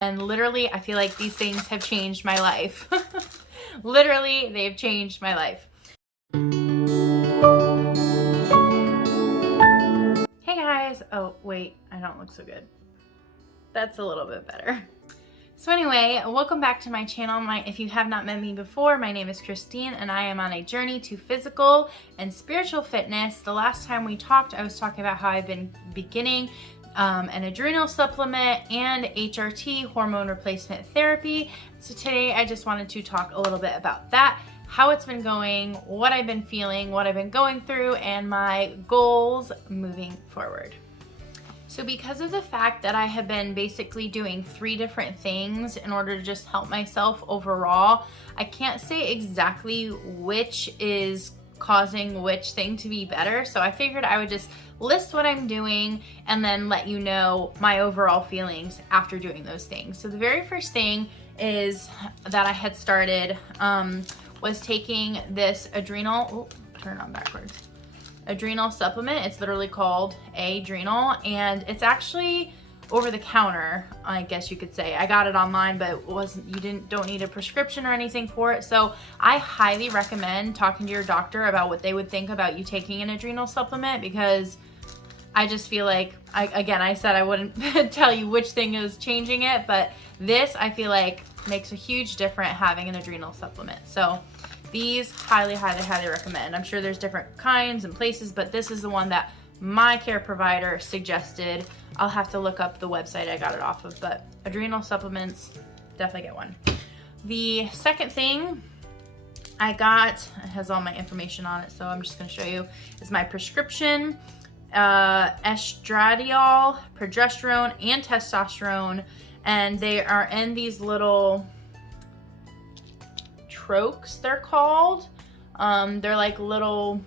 And literally, I feel like these things have changed my life. Literally, they've changed my life. Hey guys. Oh, wait, I don't look so good. That's a little bit better. So anyway, welcome back to my channel. If you have not met me before, my name is Christine and I am on a journey to physical and spiritual fitness. The last time we talked, I was talking about how I've been beginning an adrenal supplement and HRT, hormone replacement therapy. So today I just wanted to talk a little bit about that, how it's been going, what I've been feeling, what I've been going through, and my goals moving forward. So because of the fact that I have been basically doing 3 different things in order to just help myself overall, I can't say exactly which is causing which thing to be better. So I figured I would just list what I'm doing and then let you know my overall feelings after doing those things. So the very first thing is that I had started was taking this adrenal supplement. It's literally called Adrenal, and it's actually over the counter, I guess you could say. I got it online, but don't need a prescription or anything for it. So I highly recommend talking to your doctor about what they would think about you taking an adrenal supplement, because I just feel like, I said I wouldn't tell you which thing is changing it, but this I feel like makes a huge difference having an adrenal supplement. So these highly, highly, highly recommend. I'm sure there's different kinds and places, but this is the one that my care provider suggested. I'll have to look up the website I got it off of, but adrenal supplements, definitely get one. The second thing I got, it has all my information on it, so I'm just gonna show you, is my prescription estradiol, progesterone, and testosterone, and they are in these little trokes, they're called. They're like little,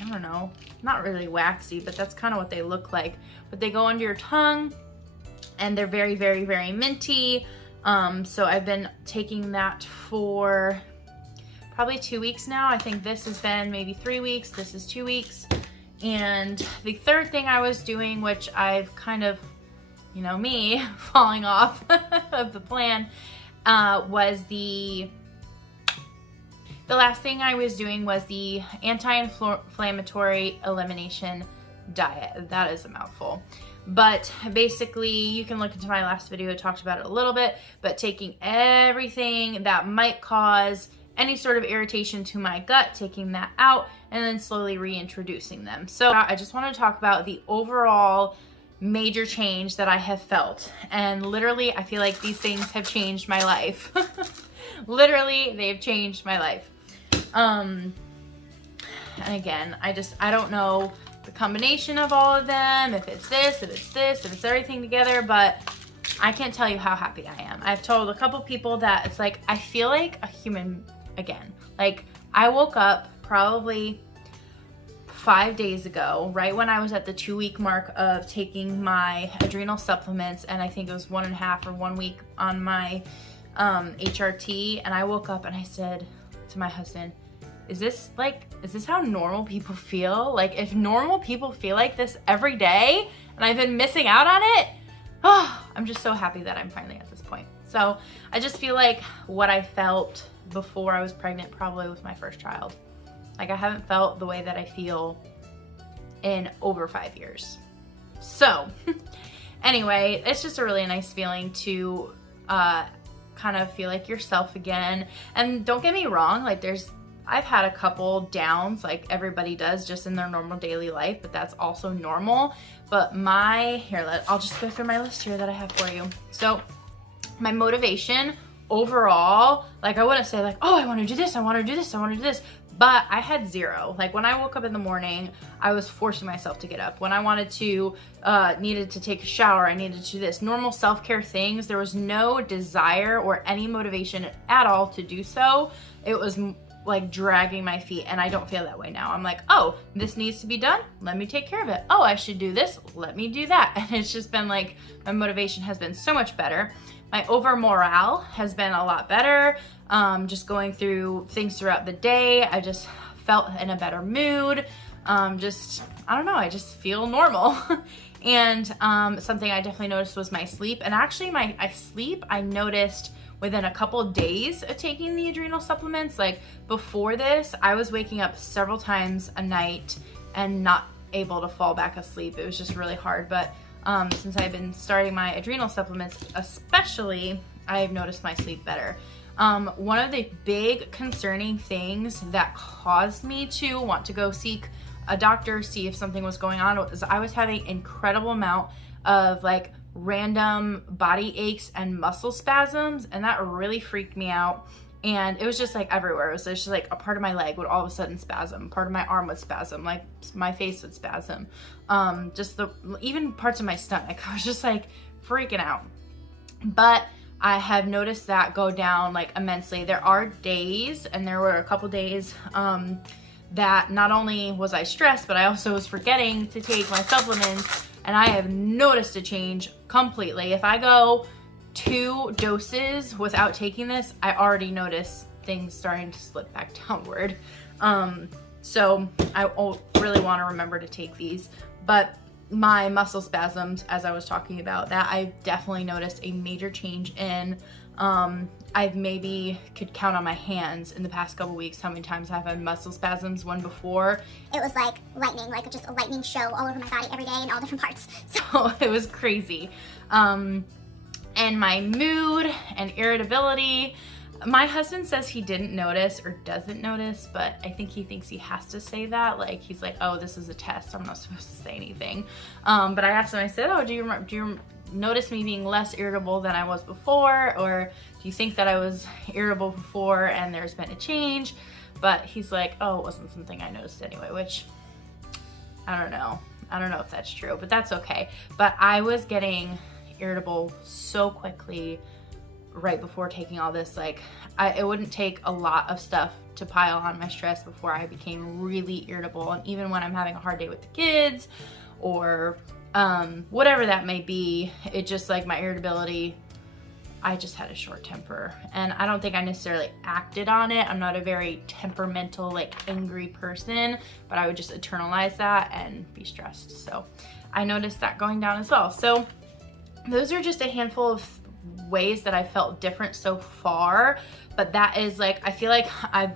I don't know, not really waxy, but that's kind of what they look like. But they go under your tongue and they're very, very, very minty. So I've been taking that for probably 2 weeks now. I think this has been maybe 3 weeks. This is 2 weeks. And the third thing I was doing, which I've kind of, you know, me falling off of the plan, was the last thing I was doing was the anti-inflammatory elimination diet. That is a mouthful. But basically, you can look into my last video, I talked about it a little bit, but taking everything that might cause any sort of irritation to my gut, taking that out, and then slowly reintroducing them. So I just want to talk about the overall major change that I have felt. And literally, I feel like these things have changed my life. Literally, they've changed my life. And again, I don't know the combination of all of them, if it's this, if it's this, if it's everything together, but I can't tell you how happy I am. I've told a couple people that it's like, I feel like a human again. Like, I woke up probably 5 days ago, right when I was at the 2-week mark of taking my adrenal supplements, and I think it was 1.5 or 1 week on my HRT, and I woke up and I said to my husband, is this how normal people feel? Like, if normal people feel like this every day and I've been missing out on it, oh, I'm just so happy that I'm finally at this point. So I just feel like what I felt before I was pregnant probably with my first child. Like, I haven't felt the way that I feel in over 5 years. So anyway, it's just a really nice feeling to kind of feel like yourself again. And don't get me wrong, like, I've had a couple downs, like everybody does, just in their normal daily life, but that's also normal. But I'll just go through my list here that I have for you. So my motivation overall, like, I wouldn't say like, oh, I want to do this, I want to do this, I want to do this, but I had zero. Like, when I woke up in the morning, I was forcing myself to get up. When I needed to take a shower, I needed to do this. Normal self-care things, there was no desire or any motivation at all to do so. It was like dragging my feet, and I don't feel that way now. I'm like, oh, this needs to be done, let me take care of it. Oh, I should do this, let me do that. And it's just been like, my motivation has been so much better. My overall morale has been a lot better. Just going through things throughout the day, I just felt in a better mood. I don't know, I just feel normal. And something I definitely noticed was my sleep. And actually my sleep, I noticed within a couple of days of taking the adrenal supplements. Like before this, I was waking up several times a night and not able to fall back asleep. It was just really hard. But since I've been starting my adrenal supplements, especially, I've noticed my sleep better. One of the big concerning things that caused me to want to go seek a doctor, see if something was going on, was I was having incredible amount of like random body aches and muscle spasms, and that really freaked me out. And it was just like everywhere. It was just like a part of my leg would all of a sudden spasm, part of my arm would spasm, like my face would spasm, even parts of my stomach. I was just like freaking out. But I have noticed that go down like immensely. There are days, and there were a couple days that not only was I stressed, but I also was forgetting to take my supplements, and I have noticed a change completely. If I go 2 doses without taking this, I already notice things starting to slip back downward. So I really want to remember to take these. But my muscle spasms, as I was talking about, that I definitely noticed a major change in. I've maybe could count on my hands in the past couple weeks how many times I've had muscle spasms. One before, it was like lightning, like just a lightning show all over my body every day in all different parts. So it was crazy. And my mood and irritability, my husband says he didn't notice or doesn't notice, but I think he thinks he has to say that. Like, he's like, oh, this is a test, I'm not supposed to say anything. But I asked him, I said, oh, do you notice me being less irritable than I was before? Or do you think that I was irritable before and there's been a change? But he's like, oh, it wasn't something I noticed anyway, which I don't know. I don't know if that's true, but that's okay. But I was getting irritable so quickly right before taking all this. Like, it wouldn't take a lot of stuff to pile on my stress before I became really irritable. And even when I'm having a hard day with the kids or whatever that may be, it just like my irritability, I just had a short temper, and I don't think I necessarily acted on it. I'm not a very temperamental, like angry person, but I would just internalize that and be stressed. So I noticed that going down as well. So those are just a handful of ways that I felt different so far, but that is like, I feel like I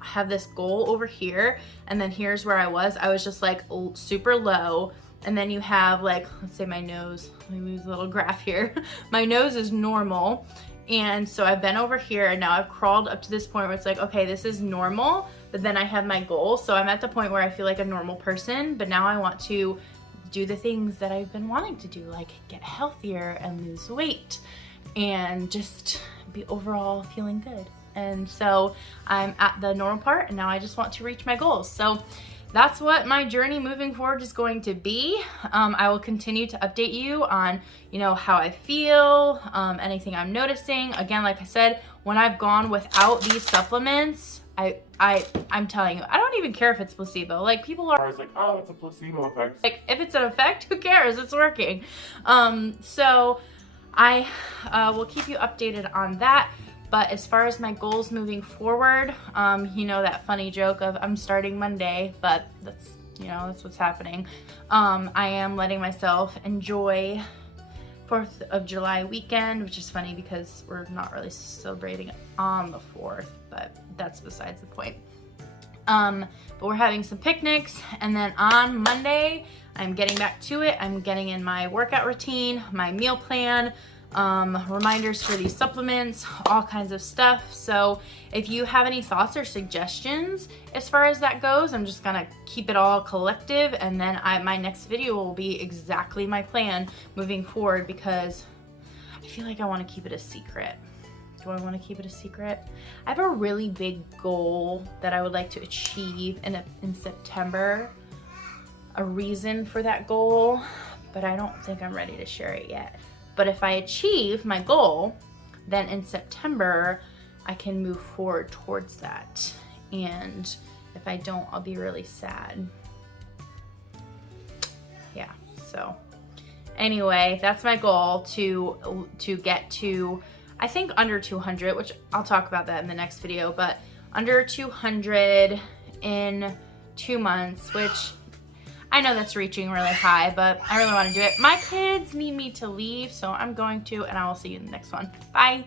have this goal over here, and then here's where I was just like super low. And then you have like, let's say my nose, let me use a little graph here. My nose is normal. And so I've been over here, and now I've crawled up to this point where it's like, okay, this is normal, but then I have my goal. So I'm at the point where I feel like a normal person, but now I want to do the things that I've been wanting to do, like get healthier and lose weight and just be overall feeling good. And so I'm at the normal part, and now I just want to reach my goals. So that's what my journey moving forward is going to be. I will continue to update you on, you know, how I feel, anything I'm noticing. Again, like I said, when I've gone without these supplements, I'm telling you, I don't even care if it's placebo. Like, people are like, oh, it's a placebo effect. like, if it's an effect, who cares? It's working. So I will keep you updated on that. But as far as my goals moving forward, you know, that funny joke of I'm starting Monday, but that's, you know, that's what's happening. I am letting myself enjoy 4th of July weekend, which is funny because we're not really celebrating on the 4th, but that's besides the point. But we're having some picnics, and then on Monday, I'm getting back to it. I'm getting in my workout routine, my meal plan, reminders for these supplements, all kinds of stuff. So if you have any thoughts or suggestions as far as that goes, I'm just gonna keep it all collective, and then my next video will be exactly my plan moving forward, because I feel like I want to keep it a secret. Do I want to keep it a secret? I have a really big goal that I would like to achieve in September, a reason for that goal, but I don't think I'm ready to share it yet. But if I achieve my goal, then in September, I can move forward towards that. And if I don't, I'll be really sad. Yeah, so anyway, that's my goal, to get to, I think, under 200, which I'll talk about that in the next video, but under 200 in 2 months, which I know that's reaching really high, but I really want to do it. My kids need me to leave, so I'm going to, and I will see you in the next one. Bye.